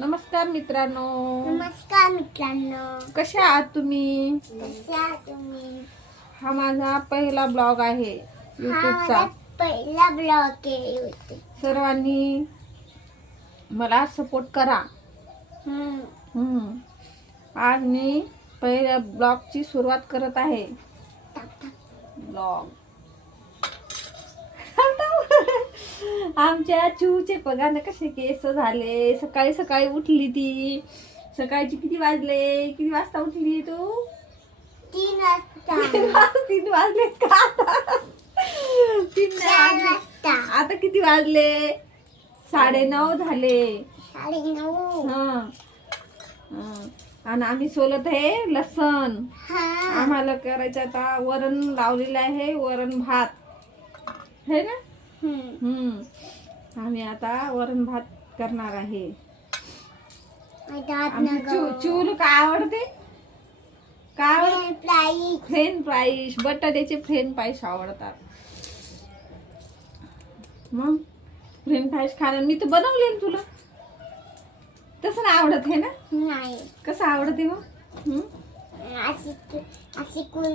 नमस्कार मित्रांनो, नमस्कार मित्रांनो, कशा आहात तुम्ही? कसे आहात तुम्ही? हा माझा पहिला ब्लॉग आहे हा यूट्यूबचा. माझा पहिला ब्लॉग आहे YouTube. सर्वांनी मला सपोर्ट करा. आज मी पहिल्या ब्लॉगची सुरुवात करत आहे. ब्लॉग आमच्या चिऊचे बघा ना कसे केस झाले. सकाळी सकाळी उठली ती. सकाळची किती वाजता उठली तू? 3 वाजता. 3 वाजले का? 3 4 वाजले. वाजता. आता किती वाजले? 9:30 झाले. 9:30. हा. आणि आम्ही सोलत आहे लसण. हा. आम्हाला करायचं आता वरण लावलेलं आहे, वरण भात है ना. आम्ही आता वरण भात करणार आहे. चिवूला काय आवडते? काय आवडते? फ्रेंच फ्राईज, बटाट्याचे फ्रेंच फ्राईज आवडतात. मग फ्रेंच फ्राईज खायला मी तर बनवले तुला. तसं नाही आवडत है ना? नाही. कसं आवडते मग? अशी कुल